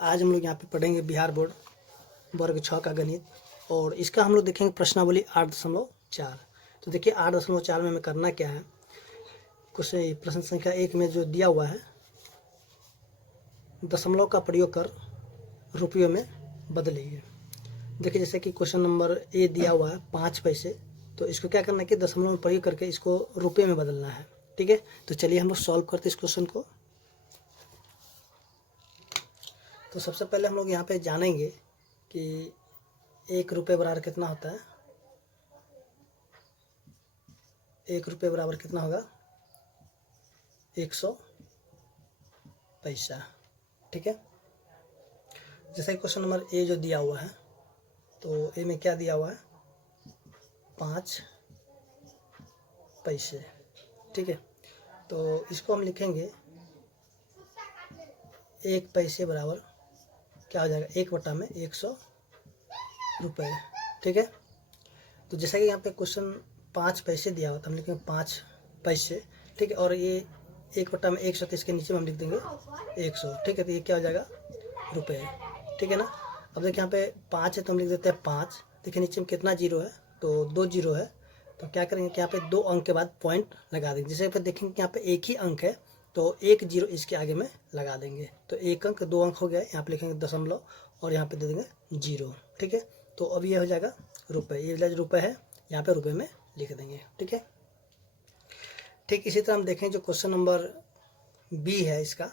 आज हम लोग यहाँ पे पढ़ेंगे बिहार बोर्ड वर्ग 6 का गणित। और इसका हम लोग देखेंगे प्रश्नावली 8.4। तो देखिए 8.4 में हमें करना क्या है। कुछ प्रश्न संख्या 1 में जो दिया हुआ है, दशमलव का प्रयोग कर रुपयों में बदलिए। देखिए जैसे कि क्वेश्चन नंबर ए दिया हुआ है 5 पैसे, तो इसको क्या करना है कि दशमलव में प्रयोग करके इसको रुपये में बदलना है। ठीक है, तो चलिए हम लोग सॉल्व करते इस क्वेश्चन को। तो सबसे पहले हम लोग यहाँ पे जानेंगे कि 1 रुपये बराबर कितना होता है। 1 रुपये बराबर कितना होगा, 100 पैसा। ठीक है, जैसे क्वेश्चन नंबर ए जो दिया हुआ है, तो ए में क्या दिया हुआ है, 5 पैसे। ठीक है, तो इसको हम लिखेंगे 1 पैसे बराबर क्या हो जाएगा, 1/100 रुपये। ठीक है, तो जैसा कि यहाँ पे क्वेश्चन 5 पैसे दिया हुआ था, हम लिखेंगे 5 पैसे। ठीक है, और ये 1/100, तो इसके नीचे में हम लिख देंगे 100। ठीक है, तो ये क्या हो जाएगा, रुपये। ठीक है ना। अब देखिए यहाँ पे 5 है तो हम लिख देते हैं 5। देखिए नीचे में कितना जीरो है, तो 2 जीरो है। तो क्या करेंगे कि यहाँ पे 2 अंक के बाद पॉइंट लगा देंगे। जैसे फिर देखेंगे कि यहाँ पे एक ही अंक है, तो 1 जीरो इसके आगे में लगा देंगे। तो 1 अंक 2 अंक हो गया, यहाँ पे लिखेंगे दशमलव और यहाँ पे दे देंगे जीरो। ठीक है, तो अब ये हो जाएगा रुपये। ये जो रुपये है यहाँ पे रुपये में लिख देंगे। ठीक है, ठीक इसी तरह हम देखें जो क्वेश्चन नंबर बी है इसका।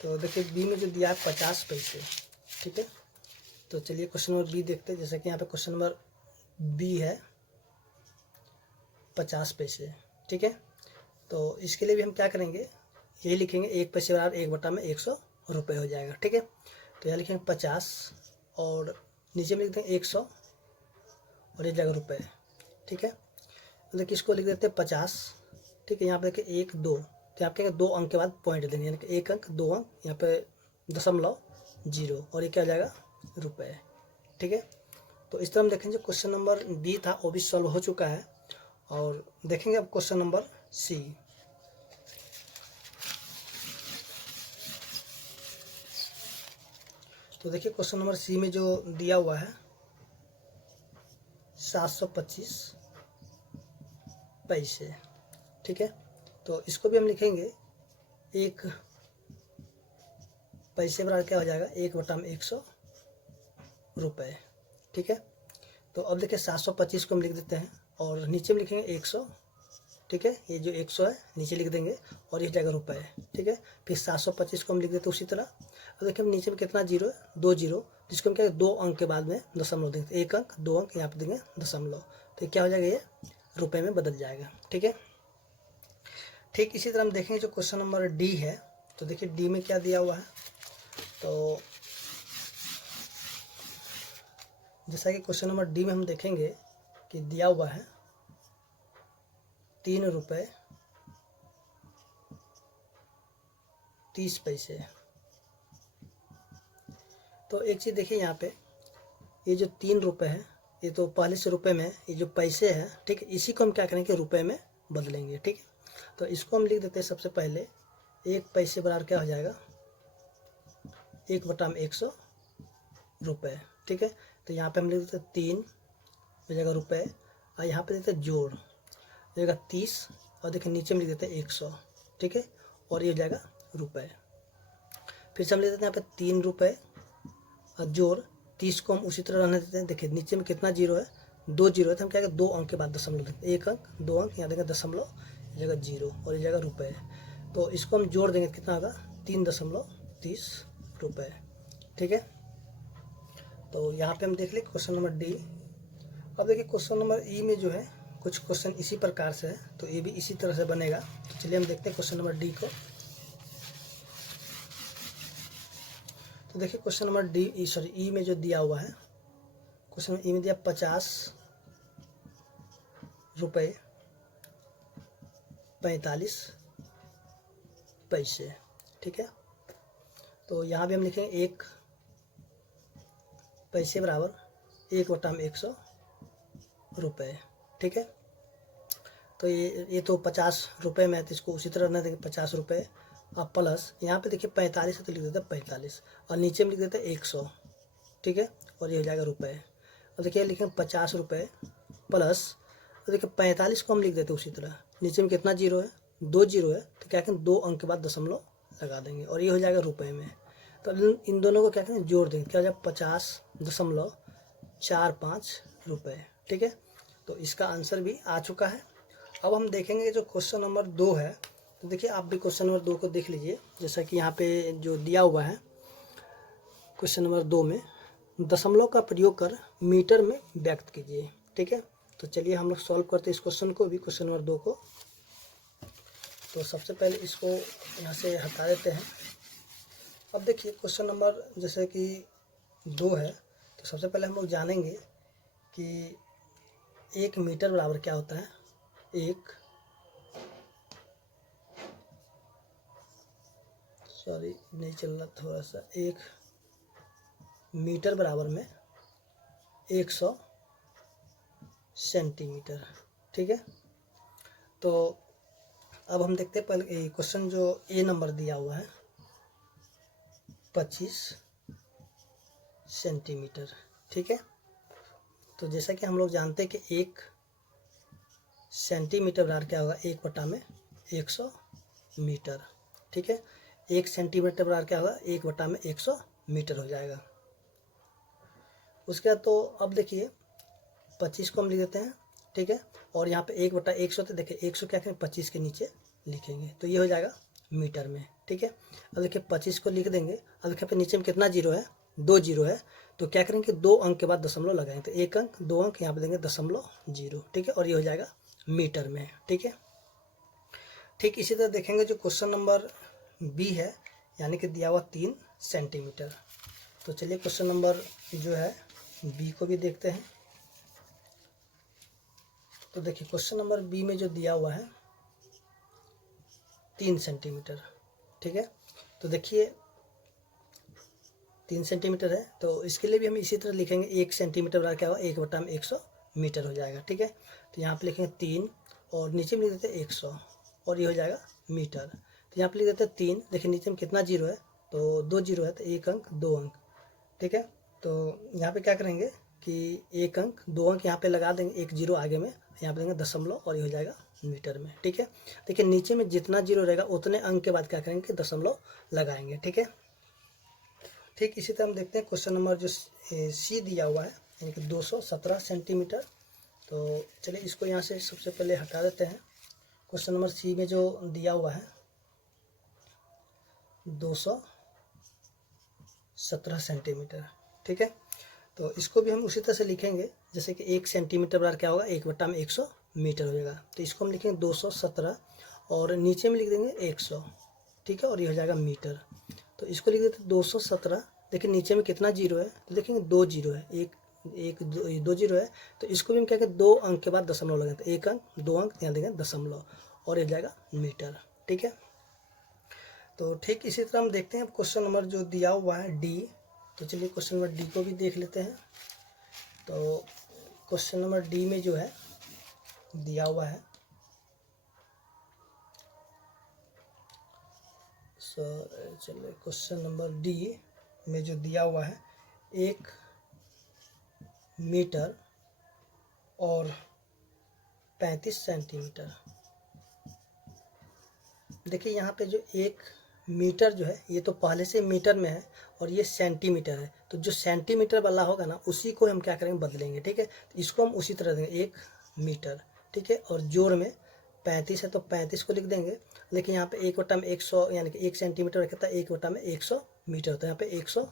तो देखिए बी में जो दिया है 50 पैसे। ठीक है, तो चलिए क्वेश्चन नंबर बी देखते हैं। जैसे कि यहाँ पे क्वेश्चन नंबर बी है 50 पैसे। ठीक है, तो इसके लिए भी हम क्या करेंगे, यही लिखेंगे 1 पैसे बराबर 1/100 रुपये हो जाएगा। ठीक है, तो यहाँ लिखेंगे 50 और नीचे में लिख देंगे 100 और ये जगह रुपये। ठीक है, तो देखिए इसको लिख देते हैं 50। ठीक है, यहाँ पे देखिए 1 2, तो आप कहेंगे 2 अंक के बाद पॉइंट देंगे, यानी कि 1 अंक 2 अंक, यहाँ पे दशमलव जीरो और ये क्या हो जाएगा, रुपये। ठीक है, तो इस तरह हम देखेंगे क्वेश्चन नंबर बी था वो भी सॉल्व हो चुका है। और देखेंगे अब क्वेश्चन नंबर सी। तो देखिए क्वेश्चन नंबर सी में जो दिया हुआ है 725 पैसे। ठीक है, तो इसको भी हम लिखेंगे 1 पैसे बराबर क्या हो जाएगा, 1/100 रुपये। ठीक है, तो अब देखिए 725 को हम लिख देते हैं और नीचे में लिखेंगे 100। ठीक है, ये जो 100 है नीचे लिख देंगे और ये जगह रुपये। ठीक है, फिर 725 को हम लिख देते हैं उसी तरह। अब देखिए नीचे में कितना जीरो है, 2 जीरो, जिसको हम क्या 2 अंक के बाद में दशमलव देंगे। 1 अंक 2 अंक यहाँ पे देंगे दशमलव, तो क्या हो जाएगा, ये रुपये में बदल जाएगा। ठीक है, ठीक इसी तरह हम देखेंगे जो क्वेश्चन नंबर डी है। तो देखिए डी में क्या दिया हुआ है, तो जैसा कि क्वेश्चन नंबर डी में हम देखेंगे कि दिया हुआ है 3 रुपये 30 पैसे। तो एक चीज़ देखिए यहाँ पे, ये जो 3 रुपये है ये तो पहले से रुपये में, ये जो पैसे हैं ठीक है, इसी को हम क्या करेंगे, रुपये में बदलेंगे। ठीक है, तो इसको हम लिख देते हैं सबसे पहले 1 पैसे बराबर क्या हो जाएगा, 1/100 रुपये। ठीक है, तो यहाँ पे हम लिख देते हैं 3 जगह रुपये और यहाँ पे देते हैं जोड़ जगह 30 और देखिए नीचे में लिख देते हैं 100। ठीक है, और ये जाएगा रुपये। फिर से हम लिख देते हैं यहाँ पे 3 रुपये और जोड़ 30 को हम उसी तरह रहने देते हैं। देखिए नीचे में कितना जीरो है, 2 जीरो है, तो हम क्या करेंगे 2 अंक के बाद दशमलव देंगे। 1 अंक 2 अंक यहाँ देंगे दशमलव, जगह जीरो और ये जगह रुपये। तो इसको हम जोड़ देंगे, कितना होगा, 3.30 रुपये। ठीक है, तो यहाँ पे हम देख लें क्वेश्चन नंबर डी। अब देखिए क्वेश्चन नंबर ई में जो है कुछ क्वेश्चन इसी प्रकार से है, तो ये भी इसी तरह से बनेगा। तो चलिए हम देखते हैं क्वेश्चन नंबर डी को। तो देखिए क्वेश्चन नंबर डी सॉरी ई में जो दिया हुआ है, क्वेश्चन ई में दिया 50 रुपये 45 पैसे। ठीक है, तो यहाँ भी हम लिखेंगे 1 पैसे बराबर 1/100 रुपये। ठीक है, तो ये तो 50 रुपये में है, तो इसको उसी तरह रहने देंगे 50 रुपये और प्लस यहाँ पे देखिए 45 है तो लिख देते हैं 45 और नीचे में लिख देते हैं 100, ठीक है, और ये हो जाएगा रुपये। और देखिए लिखेंगे 50 रुपये प्लस, और देखिए 45 को हम लिख देते हैं उसी तरह, नीचे में कितना जीरो है, 2 जीरो है, तो क्या करें 2 अंक के बाद दशमलव लगा देंगे और ये हो जाएगा रुपये में। तो इन दोनों को क्या करें जोड़ देंगे, क्या हो जाएगा 50.45 रुपये, ठीक है। तो इसका आंसर भी आ चुका है। अब हम देखेंगे जो क्वेश्चन नंबर 2 है, तो देखिए आप भी क्वेश्चन नंबर 2 को देख लीजिए। जैसा कि यहाँ पे जो दिया हुआ है क्वेश्चन नंबर 2 में, दशमलव का प्रयोग कर मीटर में व्यक्त कीजिए, ठीक है। तो चलिए हम लोग सॉल्व करते हैं इस क्वेश्चन को भी, क्वेश्चन नंबर 2 को। तो सबसे पहले इसको यहाँ से हटा देते हैं। अब देखिए क्वेश्चन नंबर जैसे कि 2 है, तो सबसे पहले हम लोग जानेंगे कि 1 मीटर बराबर क्या होता है। नहीं चल रहा थोड़ा सा। 1 मीटर बराबर में 100 सेंटीमीटर, ठीक है। तो अब हम देखते हैं पहले क्वेश्चन जो ए नंबर दिया हुआ है 25 सेंटीमीटर, ठीक है। तो जैसा कि हम लोग जानते हैं कि 1 सेंटीमीटर बराबर क्या होगा, 1/100 मीटर, ठीक है। 1 सेंटीमीटर बराबर क्या होगा, 1/100 मीटर हो जाएगा। उसके बाद तो अब देखिए 25 को हम लिख देते हैं, ठीक है, और यहाँ पे 1/100 तो देखिए 100 क्या करें 25 के नीचे लिखेंगे तो ये हो जाएगा मीटर में, ठीक है। अब देखिए 25 को लिख देंगे। अब देखिए पे नीचे में कितना जीरो है, 2 जीरो है, तो क्या करेंगे 2 अंक के बाद दशमलव लगाएंगे, तो 1 अंक 2 अंक यहाँ पे देंगे 0.0, ठीक है, और ये हो जाएगा मीटर में, ठीक है। ठीक इसी तरह देखेंगे जो क्वेश्चन नंबर बी है, यानी कि दिया हुआ 3 सेंटीमीटर। तो चलिए क्वेश्चन नंबर जो है बी को भी देखते हैं। तो देखिए क्वेश्चन नंबर बी में जो दिया हुआ है 3 सेंटीमीटर, ठीक है। तो देखिए 3 सेंटीमीटर है, तो इसके लिए भी हम इसी तरह लिखेंगे 1 सेंटीमीटर बराबर क्या होगा, 1/100 मीटर हो जाएगा, ठीक है। तो यहाँ पे लिखेंगे 3 और नीचे में लिख देते हैं 100 और ये हो जाएगा मीटर। तो यहाँ पे लिख देते हैं 3, देखिए नीचे में कितना जीरो है, तो 2 जीरो है, तो 1 अंक 2 अंक, ठीक है। तो यहाँ पे क्या करेंगे कि 1 अंक 2 अंक यहाँ पे लगा देंगे, 1 जीरो आगे में, यहाँ पे देंगे दशमलव और ये हो जाएगा मीटर में, ठीक है। देखिए नीचे में जितना जीरो रहेगा उतने अंक के बाद क्या करेंगे कि दशमलव लगाएंगे, ठीक है। ठीक इसी तरह हम देखते हैं क्वेश्चन नंबर जो सी दिया हुआ है, यानी कि 217 सेंटीमीटर। तो चलिए इसको यहाँ से सबसे पहले हटा देते हैं। क्वेश्चन नंबर सी में जो दिया हुआ है 217 सेंटीमीटर, ठीक है। तो इसको भी हम उसी तरह से लिखेंगे जैसे कि 1 सेंटीमीटर बराबर क्या होगा, 1/100 मीटर हो जाएगा। तो इसको हम लिखेंगे 217 और नीचे में लिख देंगे 100, ठीक है, और ये हो जाएगा मीटर। तो इसको लिख देते 217, देखिए नीचे में कितना जीरो है, तो देखेंगे 2 जीरो है, एक 2 जीरो है, तो इसको भी हम क्या करें 2 अंक के बाद दशमलव लगाएंगे, तो 1 अंक 2 अंक यहाँ देंगे दशमलव और ये जाएगा मीटर, ठीक है। तो ठीक इसी तरह हम देखते हैं क्वेश्चन नंबर जो दिया हुआ है डी। तो चलिए क्वेश्चन नंबर डी को भी देख लेते हैं। तो क्वेश्चन नंबर डी में जो है दिया हुआ है चलिए क्वेश्चन नंबर डी में जो दिया हुआ है 1 मीटर और 35 सेंटीमीटर। देखिए यहाँ पे जो 1 मीटर जो है ये तो पहले से मीटर में है और ये सेंटीमीटर है, तो जो सेंटीमीटर वाला होगा ना उसी को हम क्या करेंगे बदलेंगे, ठीक है। तो इसको हम उसी तरह देंगे 1 मीटर, ठीक है, और जोड़ में 35 है तो 35 को लिख देंगे। लेकिन यहाँ पे 1/100 यानी कि 1 सेंटीमीटर रखता है, 1/100 मीटर, तो यहाँ पे 100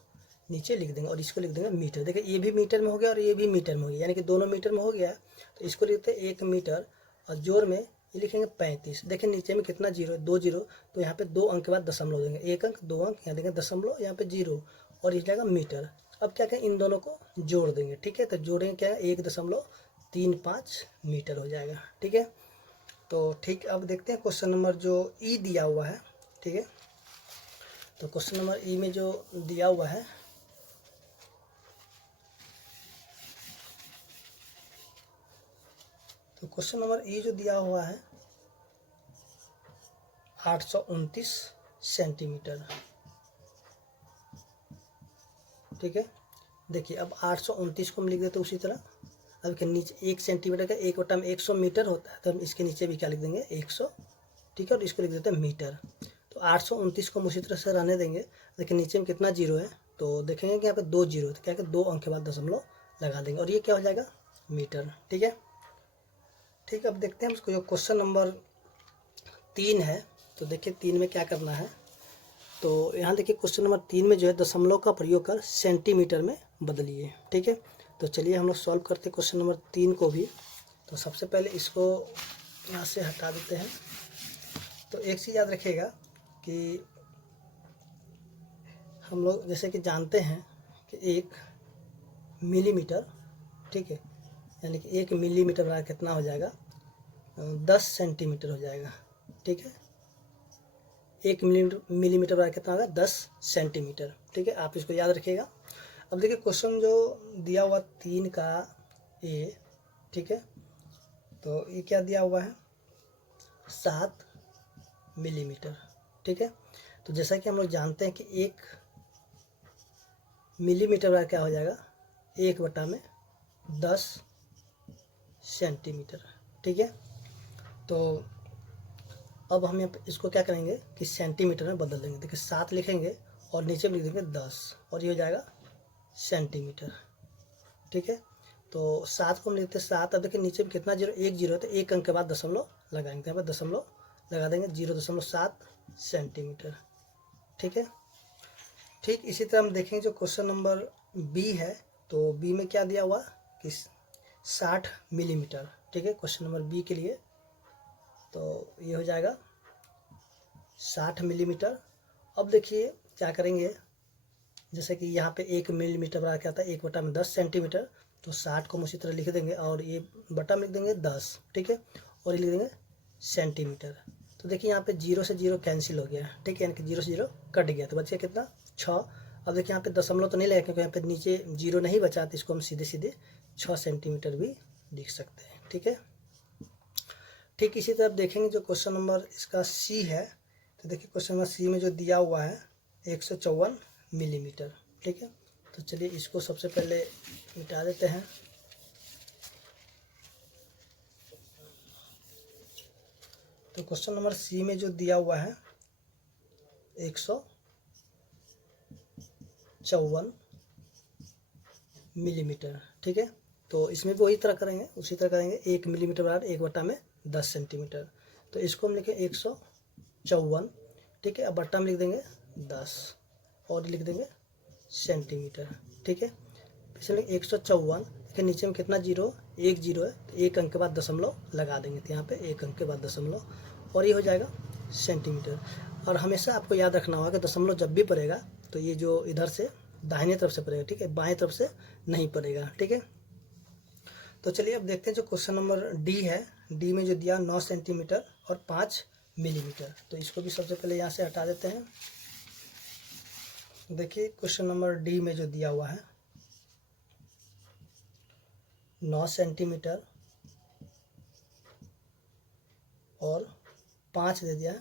नीचे लिख देंगे और इसको लिख देंगे मीटर। देखिए ये भी मीटर में हो गया और ये भी मीटर में हो गया, यानी कि दोनों मीटर में हो गया। तो इसको लिखते हैं 1 मीटर और जोड़ में ये लिखेंगे 35। देखिए नीचे में कितना जीरो है, 2 जीरो, तो यहाँ पे 2 अंक के बाद दशमलव देंगे, 1 अंक 2 अंक यहाँ देंगे दशमलव, यहाँ पे जीरो और ये जाएगा मीटर। अब क्या करें इन दोनों को जोड़ देंगे, ठीक है। तो जोड़ेंगे क्या है 1.35 मीटर हो जाएगा, ठीक है। तो ठीक अब देखते हैं क्वेश्चन नंबर जो ई दिया हुआ है, ठीक है। तो क्वेश्चन नंबर ई में जो दिया हुआ है तो क्वेश्चन नंबर ई जो दिया हुआ है 829 सेंटीमीटर। ठीक है, देखिए अब 829 को हम लिख देते हैं उसी तरह। अब के नीचे 1 सेंटीमीटर का 1/100 मीटर होता है, तो हम इसके नीचे भी क्या लिख देंगे 100। ठीक है, और इसको लिख देते हैं मीटर। तो 829 को हम उसी तरह से रहने देंगे। देखिए नीचे में कितना जीरो है, तो देखेंगे कि यहाँ पे 2 जीरो है, तो क्या है 2 अंक के बाद दशमलव लगा देंगे और ये क्या हो जाएगा मीटर। ठीक है, ठीक है, अब देखते हैं उसको जो क्वेश्चन नंबर 3 है। तो देखिए 3 में क्या करना है, तो यहाँ देखिए क्वेश्चन नंबर 3 में जो है दशमलव का प्रयोग कर सेंटीमीटर में बदलिए। ठीक है, तो चलिए हम लोग सॉल्व करते हैं क्वेश्चन नंबर 3 को भी। तो सबसे पहले इसको यहाँ से हटा देते हैं। तो एक चीज़ याद रखिएगा कि हम लोग जैसे कि जानते हैं कि 1 मिलीमीटर, ठीक है, यानी कि 1 मिलीमीटर बराबर कितना हो जाएगा 10 सेंटीमीटर हो जाएगा। ठीक है, 1 मिलीमीटर बराबर कितना होगा 10 सेंटीमीटर। ठीक है, आप इसको याद रखिएगा। अब देखिए क्वेश्चन जो दिया हुआ 3 का ए, ठीक है, तो ये क्या दिया हुआ है 7 मिलीमीटर। ठीक है, तो जैसा कि हम लोग जानते हैं कि 1 मिलीमीटर बराबर क्या हो जाएगा 1/10 सेंटीमीटर। ठीक है, तो अब हम इसको क्या करेंगे कि सेंटीमीटर में बदल देंगे। देखिए 7 लिखेंगे और नीचे में लिख देंगे 10 और ये हो जाएगा सेंटीमीटर। ठीक है, तो 7 को हम लिखते हैं 7। अब देखिए नीचे में कितना जीरो 1 जीरो है, तो 1 अंक के बाद दशमलव लगाएंगे, यहाँ पर दशमलव लगा देंगे 0.7 सेंटीमीटर। ठीक है, ठीक इसी तरह हम देखेंगे जो क्वेश्चन नंबर बी है। तो बी में क्या दिया हुआ कि 60 मिलीमीटर। ठीक है, क्वेश्चन नंबर बी के लिए तो ये हो जाएगा 60 मिलीमीटर। अब देखिए क्या करेंगे, जैसे कि यहाँ पे 1 मिलीमीटर बराबर क्या आता है 1/10 सेंटीमीटर, तो 60 को हम उसी तरह लिख देंगे और ये बटा में लिख देंगे 10। ठीक है, और ये लिख देंगे सेंटीमीटर। तो देखिए यहाँ पे 0 से 0 कैंसिल हो गया। ठीक है, यानी कि 0 से 0 कट गया, तो बच गया कितना 6। अब देखिए यहाँ पे दशमलव तो नहीं लगेगा क्योंकि यहाँ पे नीचे 0 नहीं बचा, तो इसको हम सीधे सीधे 6 सेंटीमीटर भी लिख सकते हैं। ठीक है, ठीक इसी तरह देखेंगे जो क्वेश्चन नंबर इसका सी है। तो देखिए क्वेश्चन नंबर सी में जो दिया हुआ है 154 मिलीमीटर। ठीक है, तो चलिए इसको सबसे पहले मिटा देते हैं। तो क्वेश्चन नंबर सी में जो दिया हुआ है 154 मिलीमीटर। ठीक है, तो इसमें भी वही तरह करेंगे, उसी तरह करेंगे 1 मिलीमीटर बराबर 1/10 सेंटीमीटर। तो इसको हम लिखें 154। ठीक है, अब बट्टा में लिख देंगे 10 और लिख देंगे सेंटीमीटर। ठीक है, इसलिए 154 के नीचे में कितना जीरो 1 जीरो है, तो 1 अंक के बाद दशमलव लगा देंगे, तो यहाँ पे 1 अंक के बाद दशमलव और ये हो जाएगा सेंटीमीटर। और हमेशा आपको याद रखना होगा कि दशमलव जब भी पड़ेगा तो ये जो इधर से दाहिने तरफ से पड़ेगा। ठीक है, बाएं तरफ से नहीं पड़ेगा। ठीक है, तो चलिए अब देखते हैं जो क्वेश्चन नंबर डी है। डी में जो दिया 9 सेंटीमीटर और 5 मिलीमीटर, तो इसको भी सबसे पहले यहाँ से हटा देते हैं। देखिए क्वेश्चन नंबर डी में जो दिया हुआ है 9 सेंटीमीटर और 5 दे दिया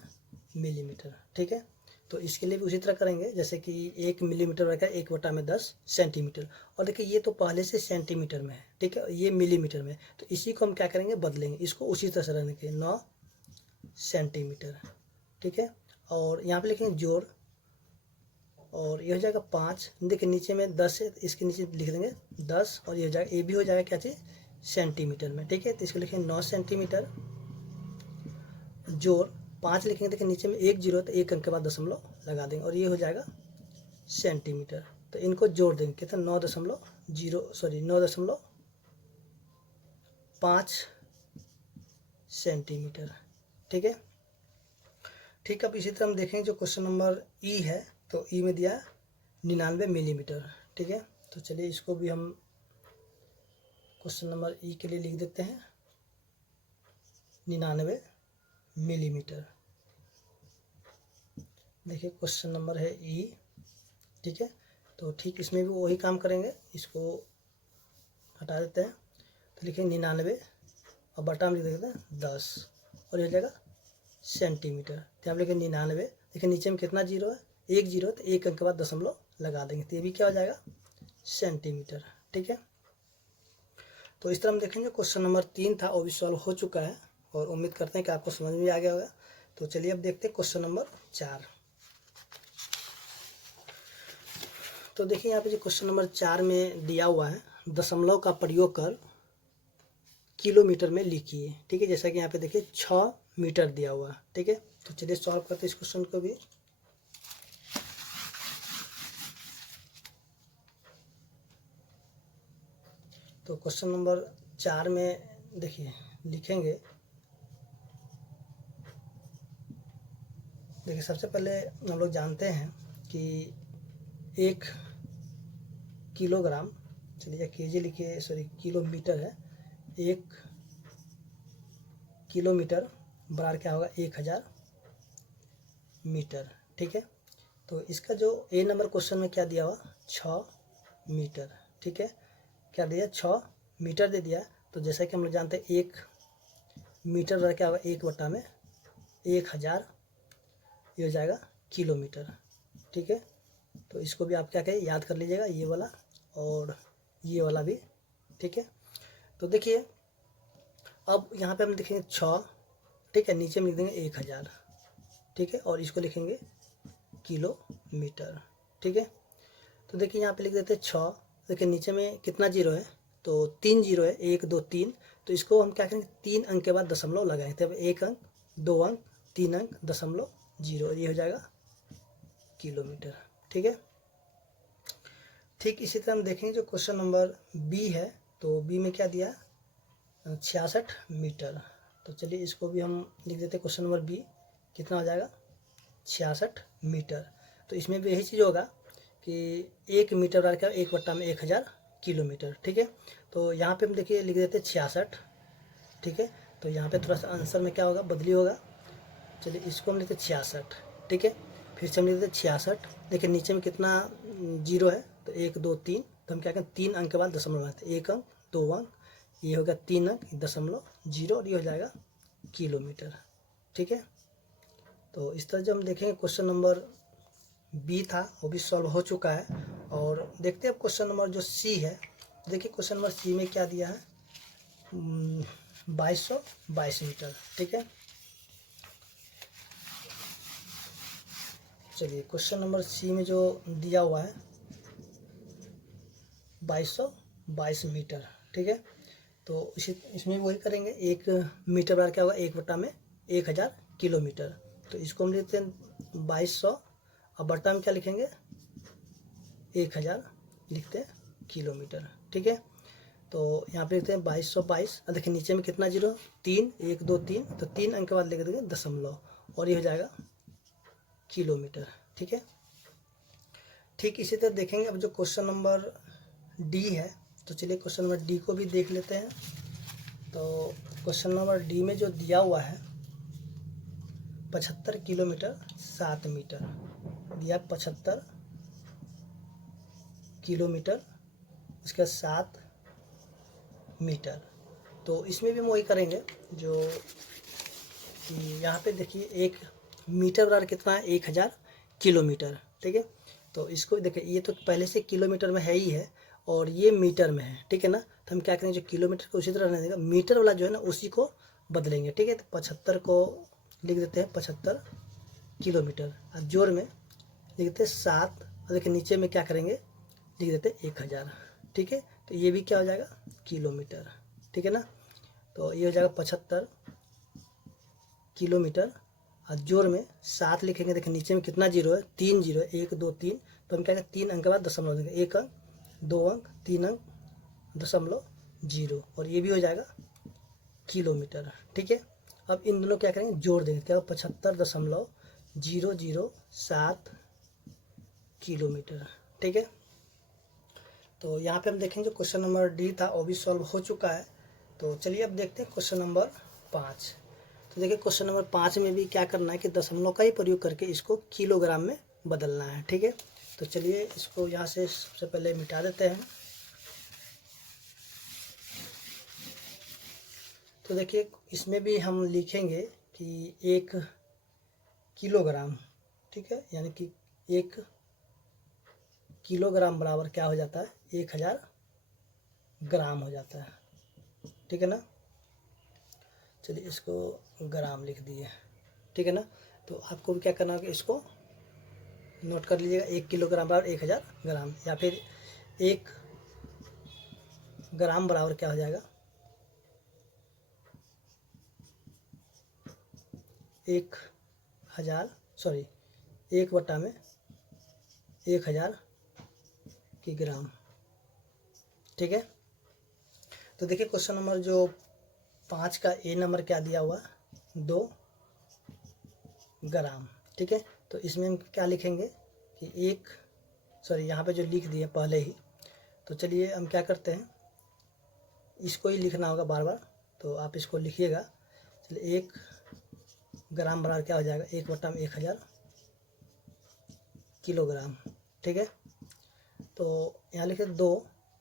मिलीमीटर। ठीक है, तो इसके लिए भी उसी तरह करेंगे जैसे कि 1 मिलीमीटर रहेगा 1/10 सेंटीमीटर। और देखिए ये तो पहले से सेंटीमीटर में है। ठीक है, ये मिलीमीटर में, तो इसी को हम क्या करेंगे बदलेंगे, इसको उसी तरह से रहने के 9 सेंटीमीटर। ठीक है, और यहाँ पे लिखेंगे जोड़ और ये हो जाएगा 5। देखिए नीचे में 10 है, इसके नीचे लिख देंगे 10 और ये हो जाएगा, ये भी हो जाएगा क्या चीज़ सेंटीमीटर में। ठीक है, तो इसको लिखेंगे 9 सेंटीमीटर जोड़ 5 लिखेंगे। देखिए नीचे में 1 जीरो, तो 1 अंक के बाद दशमलव लगा देंगे और ये हो जाएगा सेंटीमीटर। तो इनको जोड़ देंगे कितना 9.5 सेंटीमीटर। ठीक है, ठीक, अब इसी तरह हम देखेंगे जो क्वेश्चन नंबर ई है। तो ई में दिया 99 मिलीमीटर। ठीक है, तो चलिए इसको भी हम क्वेश्चन नंबर ई के लिए लिख देते हैं 99 मिलीमीटर। देखिए क्वेश्चन नंबर है ई। ठीक है, तो ठीक इसमें भी वही काम करेंगे, इसको हटा देते हैं, तो लिखेंगे 99 और बटा में लिख देते हैं 10 और ये हो जाएगा सेंटीमीटर। तो यहाँ लिखेंगे 99 देखिए नीचे में कितना जीरो है, एक जीरो, तो एक अंक के बाद दशमलव लगा देंगे, तो ये भी क्या हो जाएगा, सेंटीमीटर। ठीक है, तो इस तरह हम देखेंगे क्वेश्चन नंबर 3 था, वो भी सॉल्व हो चुका है और उम्मीद करते हैं कि आपको समझ में आ गया होगा। तो चलिए अब देखते हैं क्वेश्चन नंबर 4। तो देखिए यहाँ पे जो क्वेश्चन नंबर 4 में दिया हुआ है, दशमलव का प्रयोग कर किलोमीटर में लिखिए। ठीक है, जैसा कि यहाँ पे देखिए 6 मीटर दिया हुआ है। ठीक है, तो चलिए सॉल्व करते हैं इस क्वेश्चन को भी। तो क्वेश्चन नंबर 4 में देखिए लिखेंगे, देखिए सबसे पहले हम लोग जानते हैं कि 1 किलोग्राम, चलिए केजी लिखिए, सॉरी किलोमीटर है, 1 किलोमीटर बराबर क्या होगा, 1000 मीटर। ठीक है, तो इसका जो ए नंबर क्वेश्चन में क्या दिया हुआ, 6 मीटर। ठीक है, क्या दिया, 6 मीटर दे दिया। तो जैसा कि हम लोग जानते हैं 1 मीटर बराबर क्या होगा, 1/1000, ये हो जाएगा किलोमीटर। ठीक है, तो इसको भी आप क्या कहें, याद कर लीजिएगा, ये वाला और ये वाला भी। ठीक है, तो देखिए अब यहाँ पे हम लिखेंगे 6, ठीक है, नीचे में लिख देंगे 1000, ठीक है, और इसको लिखेंगे किलोमीटर। ठीक है, तो देखिए यहाँ पे लिख देते हैं 6, देखिए नीचे में कितना जीरो है, तो 3 जीरो है, 1 2 3, तो इसको हम क्या करेंगे, 3 अंक के बाद दशमलव लगाएंगे, तब 1 अंक, 2 अंक, 3 अंक, दशमलव जीरो, ये हो जाएगा किलोमीटर। ठीक है, ठीक इसी तरह हम देखेंगे जो क्वेश्चन नंबर बी है, तो बी में क्या दिया, 66 मीटर। तो चलिए इसको भी हम लिख देते हैं, क्वेश्चन नंबर बी कितना हो जाएगा, 66 मीटर। तो इसमें भी यही चीज़ होगा कि 1 मीटर बराबर क्या, 1/1000 किलोमीटर। ठीक है, तो यहाँ पे हम देखिए लिख देते हैं 66। ठीक है, तो यहाँ पे थोड़ा सा आंसर में क्या होगा, बदली होगा। चलिए इसको हम लिखते हैं 66। ठीक है, फिर से हम लिख देते हैं 66। देखिए नीचे में कितना जीरो है, तो 1 2 3, तो हम क्या करें, 3 अंक के बाद दशमलव लगाते हैं, 1 अंक, 2 अंक, ये हो गया 3 अंक, दशमलव जीरो, और ये हो जाएगा किलोमीटर। ठीक है, तो इस तरह जब हम देखेंगे क्वेश्चन नंबर बी था, वो भी सॉल्व हो चुका है। और देखते हैं अब क्वेश्चन नंबर जो सी है, देखिए क्वेश्चन नंबर सी में क्या दिया है, 2222 मीटर। ठीक है, चलिए क्वेश्चन नंबर सी में जो दिया हुआ है 2222 मीटर। ठीक है, तो इसमें वही करेंगे, 1 मीटर बराबर क्या होगा, 1/1000 किलोमीटर। तो इसको हम लिखते हैं 2200, और बट्टा में क्या लिखेंगे, 1000 लिखते हैं किलोमीटर। ठीक है, तो यहाँ पे लिखते हैं 2222, और देखिए नीचे में कितना जीरो, 3 1 2 3, तो 3 अंक के बाद लिख देंगे दशमलव, और ये हो जाएगा किलोमीटर। ठीक है, ठीक इसी तरह देखेंगे अब जो क्वेश्चन नंबर डी है, तो चलिए क्वेश्चन नंबर डी को भी देख लेते हैं। तो क्वेश्चन नंबर डी में जो दिया हुआ है 75 किलोमीटर 7 मीटर दिया, 75 किलोमीटर उसके 7 मीटर। तो इसमें भी हम वही करेंगे जो कि यहाँ पे देखिए 1 मीटर बराबर कितना है, 1000 किलोमीटर। ठीक है, तो इसको देखिए ये तो पहले से किलोमीटर में है ही है, और ये मीटर में है। ठीक है ना, तो हम क्या करेंगे, जो किलोमीटर को उसी तरह रहने देगा, मीटर वाला जो है ना उसी को बदलेंगे। ठीक है, तो 75 को लिख देते हैं 75 किलोमीटर, और जोड़ में लिख देते हैं 7, और देखिए नीचे में क्या करेंगे, लिख देते हैं 1000। ठीक है, तो ये भी क्या हो जाएगा, किलोमीटर। ठीक है ना, तो ये हो जाएगा 75 किलोमीटर, और जोड़ में 7 लिखेंगे, देखिए नीचे में कितना जीरो है, 3 जीरो है, 1 2 3, तो हम क्या करें, 3 अंक के बाद दशमलव देंगे, 1 अंक, 2 अंक, 3 अंक, दशमलव जीरो, और ये भी हो जाएगा किलोमीटर। ठीक है, अब इन दोनों क्या करेंगे, जोड़ देंगे, क्या 75.007 किलोमीटर। ठीक है, तो यहाँ पे हम देखेंगे क्वेश्चन नंबर डी था, वो भी सॉल्व हो चुका है। तो चलिए अब देखते हैं क्वेश्चन नंबर 5। तो देखिए क्वेश्चन नंबर 5 में भी क्या करना है कि दशमलव का ही प्रयोग करके इसको किलोग्राम में बदलना है। ठीक है, तो चलिए इसको यहाँ से सबसे पहले मिटा देते हैं। तो देखिए इसमें भी हम लिखेंगे कि 1 किलोग्राम ठीक है, यानी कि 1 किलोग्राम बराबर क्या हो जाता है, 1000 ग्राम हो जाता है, ठीक है ना। चलिए इसको ग्राम लिख दिए, ठीक है ना। तो आपको भी क्या करना होगा, इसको नोट कर लीजिएगा, 1 किलोग्राम बराबर 1000 ग्राम, या फिर 1 ग्राम बराबर क्या हो जाएगा, 1 बटा में 1000 की ग्राम, ठीक है। तो देखिए क्वेश्चन नंबर जो 5 का ए नंबर क्या दिया हुआ, 2 ग्राम, ठीक है। तो इसमें हम क्या लिखेंगे कि यहाँ पे जो लिख दिए पहले ही, तो चलिए हम क्या करते हैं, इसको ही लिखना होगा बार बार, तो आप इसको लिखिएगा। चलिए 1 ग्राम बराबर क्या हो जाएगा, 1 बटा में 1000 किलोग्राम, ठीक है। तो यहाँ लिखे 2,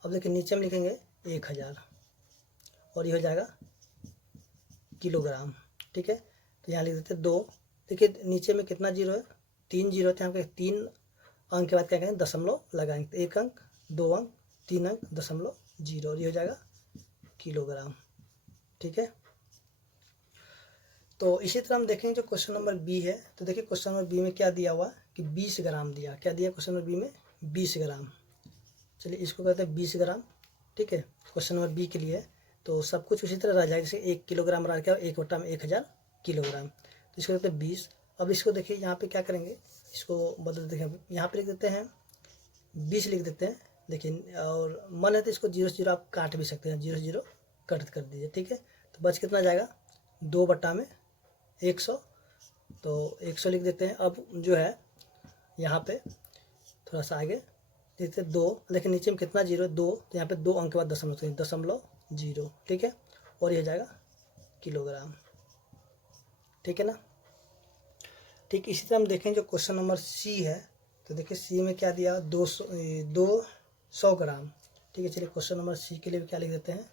अब देखिए नीचे में लिखेंगे 1000 और ये हो जाएगा किलोग्राम, ठीक है। तो यहाँ लिख देते 2, देखिए नीचे में कितना जीरो है, 3 जीरो थे, यहाँ 3 अंक के बाद क्या करेंगे, दशमलव लगाएंगे, तो 1 अंक, 2 अंक, 3 अंक, दशमलव जीरो, और ये हो जाएगा किलोग्राम, ठीक है। तो इसी तरह हम देखेंगे जो क्वेश्चन नंबर बी है, तो देखिए क्वेश्चन नंबर बी में क्या दिया हुआ कि 20 ग्राम दिया, क्या दिया क्वेश्चन नंबर बी में, 20 ग्राम। चलिए इसको कहते हैं 20 ग्राम, ठीक है, क्वेश्चन नंबर बी के लिए। तो सब कुछ उसी तरह रह जाएगा, जैसे 1 किलोग्राम रहा क्या, 1 बटा में 1000 किलोग्राम, तो इसको कहते हैं 20। अब इसको देखिए यहाँ पे क्या करेंगे, इसको बदल देंगे, यहाँ पे लिख देते हैं 20 लिख देते हैं, देखिए, और मन है तो इसको 0 0 आप काट भी सकते हैं, 0 0 कट कर दीजिए, ठीक है। तो बच कितना जाएगा, 2 बटा में 100, तो 100 लिख देते हैं। अब जो है यहाँ पे थोड़ा सा आगे देखते 2, लेकिन नीचे में कितना जीरो, 2, तो यहाँ पे 2 अंक के बाद दशमलव जीरो, ठीक है, और ये हो जाएगा किलोग्राम, ठीक है ना। ठीक इसी तरह हम देखें जो क्वेश्चन नंबर सी है, तो देखिए सी में क्या दिया, 200 ग्राम, ठीक है। चलिए क्वेश्चन नंबर सी के लिए भी क्या लिख देते हैं,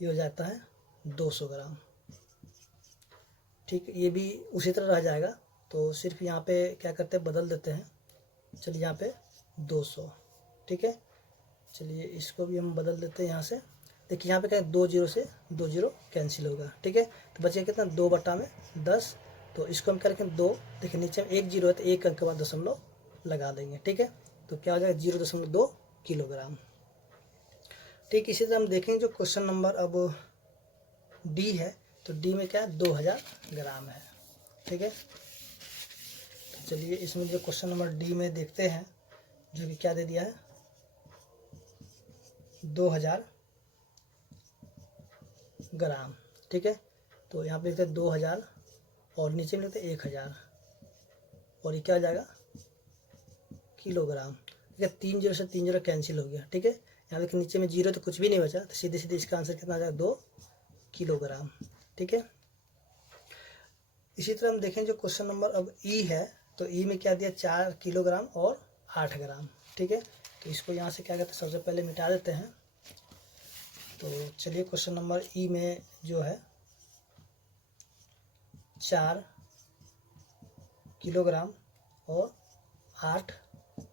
ये हो जाता है 200 ग्राम, ठीक, ये भी उसी तरह रह जाएगा। तो सिर्फ यहाँ पे क्या करते हैं, बदल देते हैं, चलिए यहाँ पे 200, ठीक है। चलिए इसको भी हम बदल देते हैं यहाँ से, देखिए यहाँ पे क्या है, 2 जीरो से 2 जीरो कैंसिल होगा, ठीक है। तो बचे कितना, 2 बटा में 10, तो इसको हम क्या रखें 2, देखिए नीचे में 1 जीरो है, तो 1 अंक के बाद दशमलव लगा देंगे, ठीक है। तो क्या हो जाएगा, 0.2 किलोग्राम, ठीक। इसी तरह हम देखेंगे जो क्वेश्चन नंबर अब डी है, तो डी में क्या है, 2000 ग्राम है, ठीक है। तो चलिए इसमें जो क्वेश्चन नंबर डी में देखते हैं, जो कि क्या दे दिया है, 2000 ग्राम, ठीक है। तो यहाँ पे लिखते हैं 2000 और नीचे में लिखते हैं 1000, और ये क्या हो जाएगा, किलोग्राम, ठीक है। 3 जीरो से 3 जीरो कैंसिल हो गया, ठीक है। यहाँ देखिए नीचे में जीरो तो कुछ भी नहीं बचा, तो सीधे सीधे इसका आंसर कितना आ जाएगा, 2 किलोग्राम, ठीक है। इसी तरह हम देखें जो क्वेश्चन नंबर अब ई है, तो ई में क्या दिया, 4 किलोग्राम और 8 ग्राम, ठीक है। तो इसको यहाँ से क्या कहते हैं, सबसे पहले मिटा देते हैं। तो चलिए क्वेश्चन नंबर ई में जो है 4 किलोग्राम और 8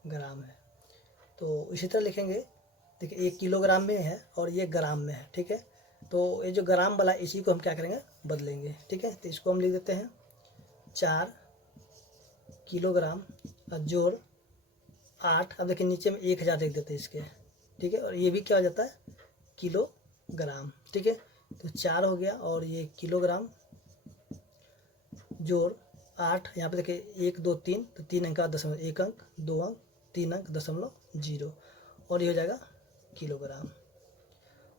ग्राम है, तो इसी तरह लिखेंगे, देखिए 1 किलोग्राम में है और ये ग्राम में है, ठीक है। तो ये जो ग्राम वाला इसी को हम क्या करेंगे, बदलेंगे, ठीक है। तो इसको हम लिख देते हैं 4 किलोग्राम जोड़ 8, अब देखिए नीचे में 1000 लिख देते हैं इसके, ठीक है, और ये भी क्या हो जाता है, किलोग्राम, ठीक है। तो 4 हो गया और ये किलोग्राम जोड़ 8, यहाँ पे देखिए 1 2 3, तो 3 अंक का दशमलव, 1 अंक, 2 अंक, 3 अंक, दशमलव जीरो, और ये हो जाएगा किलोग्राम।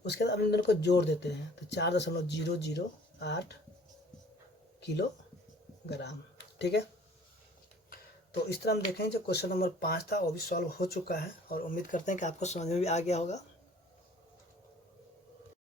उसके बाद अब इन दोनों को जोड़ देते हैं, तो 4.008 किलोग्राम, ठीक है। तो इस तरह हम देखेंगे जो क्वेश्चन नंबर 5 था वो भी सॉल्व हो चुका है, और उम्मीद करते हैं कि आपको समझ में भी आ गया होगा।